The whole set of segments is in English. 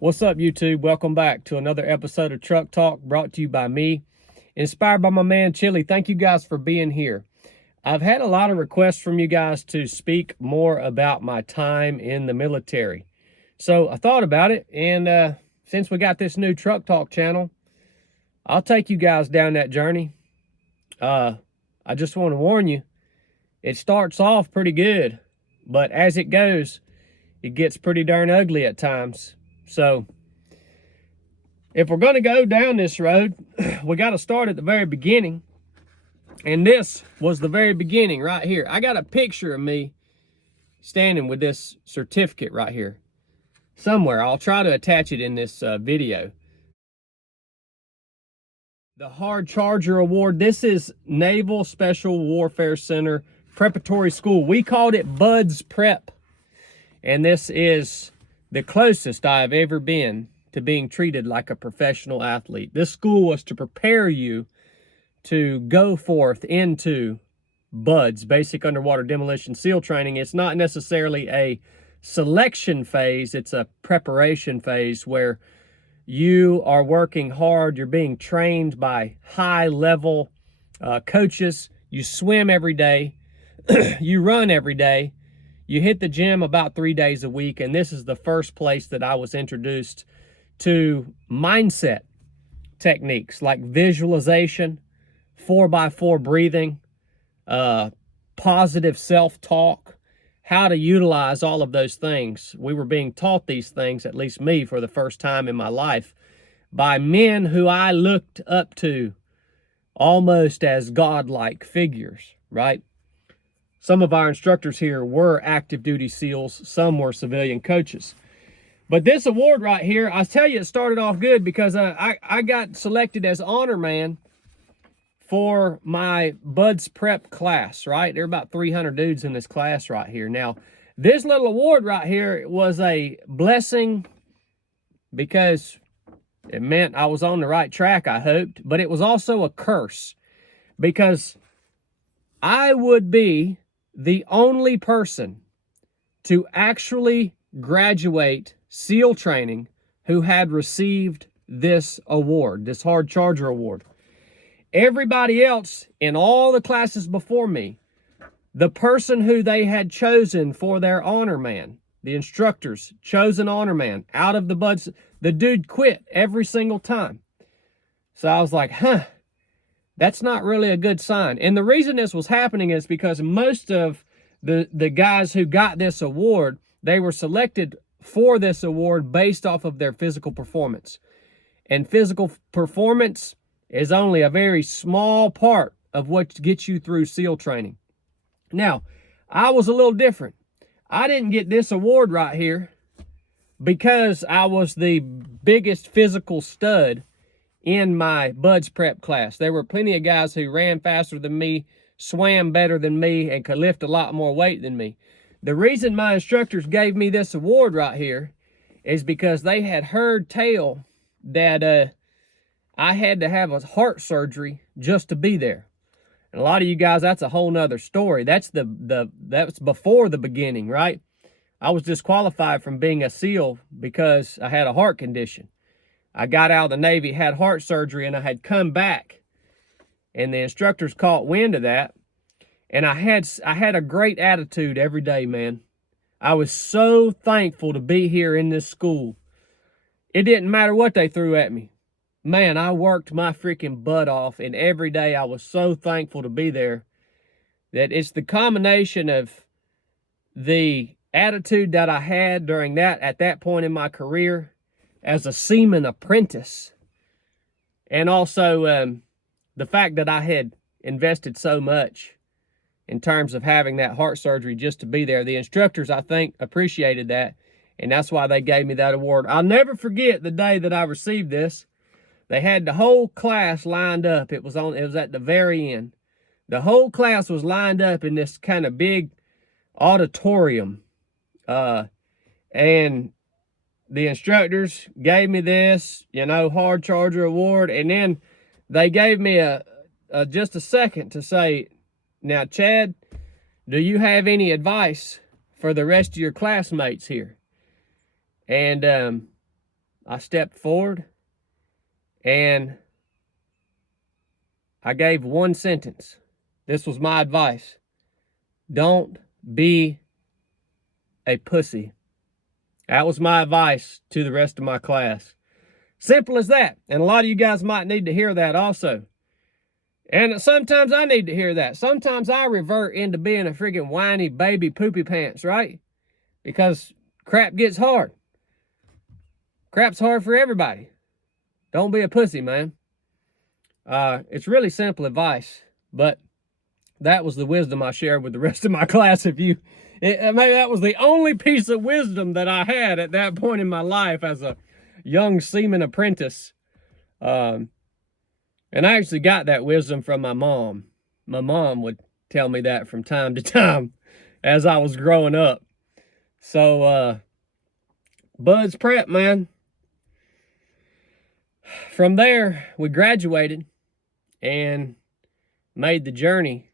What's up, YouTube? Welcome back to another episode of Truck Talk, brought to you by me, inspired by my man Chili. Thank you guys for being here. I've had a lot of requests from you guys to speak more about my time in the military. So I thought about it, and since we got this new Truck Talk channel, I'll take you guys down that journey. I just want to warn you, it starts off pretty good, but as it goes, it gets pretty darn ugly at times. So if we're going to go down this road, we got to start at the very beginning. And this was the very beginning right here. I got a picture of me standing with this certificate right here somewhere. I'll try to attach it in this video. The Hard Charger Award. This is Naval Special Warfare Center Preparatory School. We called it Buds Prep. And this is the closest I've ever been to being treated like a professional athlete. This school was to prepare you to go forth into BUDS, Basic Underwater Demolition SEAL Training. It's not necessarily a selection phase, it's a preparation phase where you are working hard, you're being trained by high-level coaches, you swim every day, you run every day, you hit the gym about 3 days a week, and this is the first place that I was introduced to mindset techniques like visualization, 4x4 breathing, positive self-talk, how to utilize all of those things. We were being taught these things, at least me, for the first time in my life, by men who I looked up to almost as godlike figures, right? Some of our instructors here were active duty SEALs, some were civilian coaches. But this award right here, I tell you, it started off good because I got selected as honor man for my BUDS Prep class, right? There are about 300 dudes in this class right here. Now, this little award right here was a blessing because it meant I was on the right track, I hoped, but it was also a curse because I would be the only person to actually graduate SEAL training who had received this award, this Hard Charger Award. Everybody else in all the classes before me, the person who they had chosen for their honor man, the instructors chosen honor man out of the BUDS, the dude quit every single time. So I was like, that's not really a good sign. And the reason this was happening is because most of the guys who got this award, they were selected for this award based off of their physical performance. And physical performance is only a very small part of what gets you through SEAL training. Now, I was a little different. I didn't get this award right here because I was the biggest physical stud in my BUDS Prep class. There were plenty of guys who ran faster than me, swam better than me, and could lift a lot more weight than me. The reason my instructors gave me this award right here is because they had heard tell that I had to have a heart surgery just to be there. And a lot of you guys, that's a whole nother story. That's before the beginning, right? I was disqualified from being a SEAL because I had a heart condition. I got out of the Navy, had heart surgery, and I had come back. And the instructors caught wind of that. And I had a great attitude every day, man. I was so thankful to be here in this school. It didn't matter what they threw at me. Man, I worked my freaking butt off, and every day I was so thankful to be there that it's the combination of the attitude that I had at that point in my career as a seaman apprentice, and also the fact that I had invested so much in terms of having that heart surgery just to be there. The instructors, I think, appreciated that, and that's why they gave me that award. I'll never forget the day that I received this. They had the whole class lined up. It was at the very end. The whole class was lined up in this kind of big auditorium. And the instructors gave me this, Hard Charger Award. And then they gave me just a second to say, now, Chad, do you have any advice for the rest of your classmates here? And I stepped forward and I gave one sentence. This was my advice. Don't be a pussy. That was my advice to the rest of my class. Simple as that. And a lot of you guys might need to hear that also. And sometimes I need to hear that. Sometimes I revert into being a freaking whiny baby poopy pants, right? Because crap gets hard. Crap's hard for everybody. Don't be a pussy, man. It's really simple advice, but that was the wisdom I shared with the rest of my class. Maybe that was the only piece of wisdom that I had at that point in my life as a young seaman apprentice. And I actually got that wisdom from my mom. My mom would tell me that from time to time as I was growing up. So, Bud's Prep, man. From there, we graduated and made the journey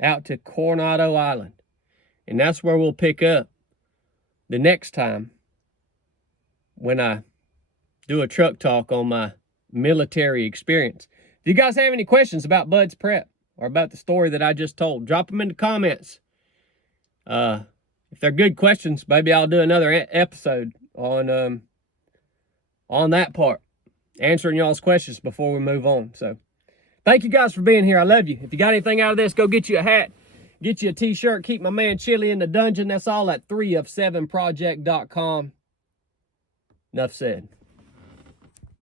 out to Coronado Island. And that's where we'll pick up the next time when I do a truck talk on my military experience. If you guys have any questions about Bud's Prep or about the story that I just told, drop them in the comments. If they're good questions, maybe I'll do another episode on that part, answering y'all's questions before we move on. So thank you guys for being here. I love you. If you got anything out of this, go get you a hat, get you a t-shirt, keep my man Chili in the dungeon. That's all at 3of7project.com. Enough said.